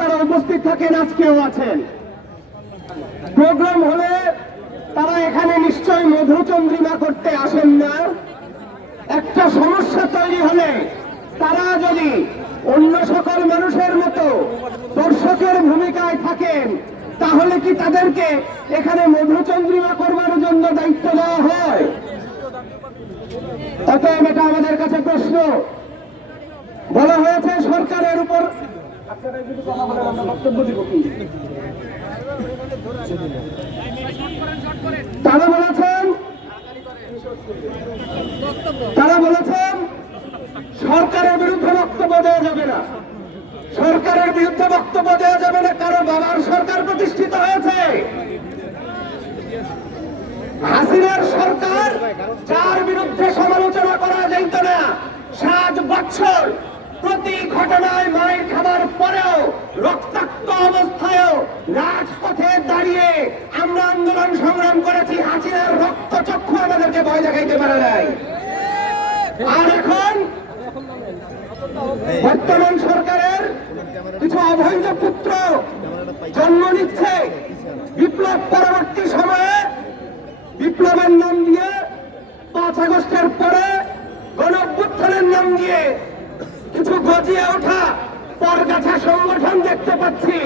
তারা উপস্থিত থাকেন, আজকেও আছেন। প্রোগ্রাম হলে তারা এখানে নিশ্চয় মধুচন্দ্রিমা করতে আসেন না। একটা সমস্যা তৈরি হলে তারা যদি অন্য সকল মানুষের মতো দর্শকের ভূমিকায় থাকেন, তাহলে কি তাদেরকে এখানে মধুচন্দ্রিমা করবার জন্য দায়িত্ব দেওয়া হয়? অতএব এটা আমাদের কাছে প্রশ্ন। বলা হয়েছে সরকারের উপর তারা বলেছেন তারা বলেছেন, সরকারের বিরুদ্ধে বক্তব্য দেওয়া যাবে না। সরকারের বিরুদ্ধে বক্তব্য দেওয়া যাবে না কারও বাবার সরকার প্রতিষ্ঠিত হয়েছে। হাসিনার সরকার, যার বিরুদ্ধে সমালোচনা করা যাইত না, সাত বছর রক্তাক্ত অবস্থায়ও রাজপথে দাঁড়িয়ে আমরা আন্দোলন সংগ্রাম করেছি, হাসিনার রক্ত চক্ষু আমাদেরকে ভয় দেখাইতে পারে নাই। আর এখন বর্তমান সরকারের কিছু অবৈধ পুত্র জন্ম নিচ্ছে, বিপ্লব পরবর্তী সময়ে বিপ্লবের নাম দিয়ে পাঁচ আগস্টের পরে গণ নাম দিয়ে কিছু গজিয়ে ওঠা পরগাছা সংগঠন দেখতে পাচ্ছি।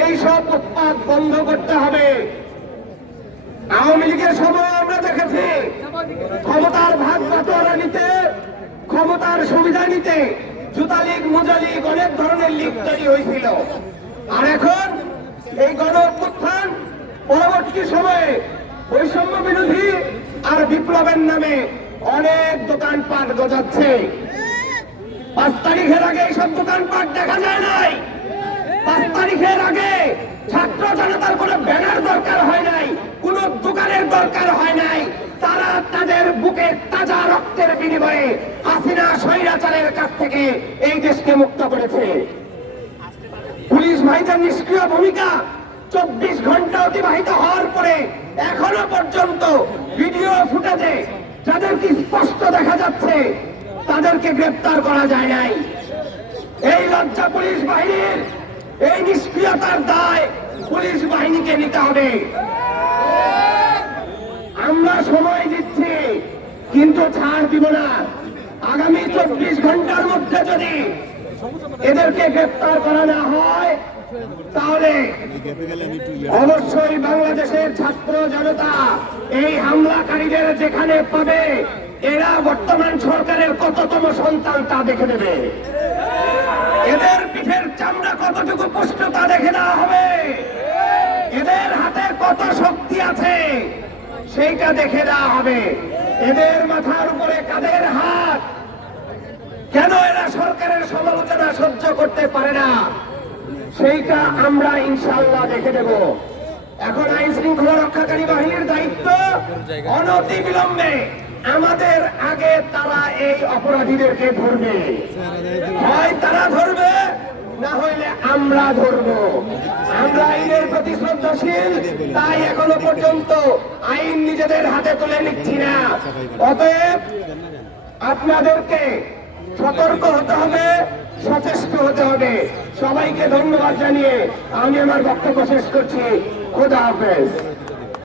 এই সব উৎপাদ বন্ধ করতে হবে। আওয়ামী লীগের সময় আমরা দেখেছি, ক্ষমতার ভাগ বাটোয়ারা নিতে, ক্ষমতার সুবিধা নিতে জুতা লীগ, মোজা লীগ অনেক ধরনের লীগ তৈরি হয়েছিল। আর এখন এই গণ অভ্যুত্থান পরবর্তী সময়ে বৈষম্য বিরোধী আর বিপ্লবের নামে অনেক দোকানপাট গজাচ্ছে। পাঁচ তারিখের আগে এইসব দোকানপাট দেখা যায় নাই। পাঁচ তারিখের আগে ছাত্র জনতার কোনো ব্যানার দরকার হয় নাই, কোন দোকানের দরকার হয় নাই। তারা তাদের বুকে তাজা রক্তের বিনিময়ে হাসিনা স্বৈরাচারের কাছ থেকে এই দেশকে মুক্ত করেছে। পুলিশ ভাইদের নিষ্ক্রিয় ভূমিকা চব্বিশ ঘণ্টা অতিবাহিত হওয়ার পরে এখনও পর্যন্ত ভিডিও ফুটেজে যাদেরকে স্পষ্ট দেখা যাচ্ছে তাদেরকে গ্রেপ্তার করা যায় নাই। এই লজ্জা পুলিশ বাহিনীর এই নিষ্ক্রিয়তার দায় পুলিশ বাহিনীকে নিতে হবে। আমরা সময় দিচ্ছি, কিন্তু ছাড় দিব না। আগামী চব্বিশ ঘণ্টার মধ্যে যদি এদেরকে গ্রেপ্তার করা না হয়, তাহলে অবশ্যই বাংলাদেশের ছাত্র জনতা এই হামলাকারীদের যেখানে পাবে এরা বর্তমান সরকারের কততম সন্তান তা দেখে দেবে এদের পিঠের চামড়া কতটুকু পুষ্ট তা দেখে দেওয়া হবে। এদের হাতে কত শক্তি আছে, সেইটা দেখে দেওয়া হবে। এদের মাথার উপরে কাদের হাত? কেন এরা সরকারের সমালোচনা সহ্য করতে পারে না? সেইটা আমরা ইনশাল্লাহ দেখে দেব এখন আইন শৃঙ্খলা রক্ষাকারী বাহিনীর দায়িত্ব অনতি বিলম্বে আমাদের আগে তারা এই অপরাধীদেরকে ধরবে। হয় তারা ধরবে, না হইলে আমরা ধরব। আমরা আইনের প্রতি শ্রদ্ধাশীল, তাই এখনও পর্যন্ত আইন নিজেদের হাতে তুলে নিচ্ছি না। অতএব আপনাদেরকে সতর্ক হতে হবে, সচেষ্ট হতে হবে। সবাইকে ধন্যবাদ জানিয়ে আমি আমার বক্তব্য শেষ করছি। খোদা হাফেজ।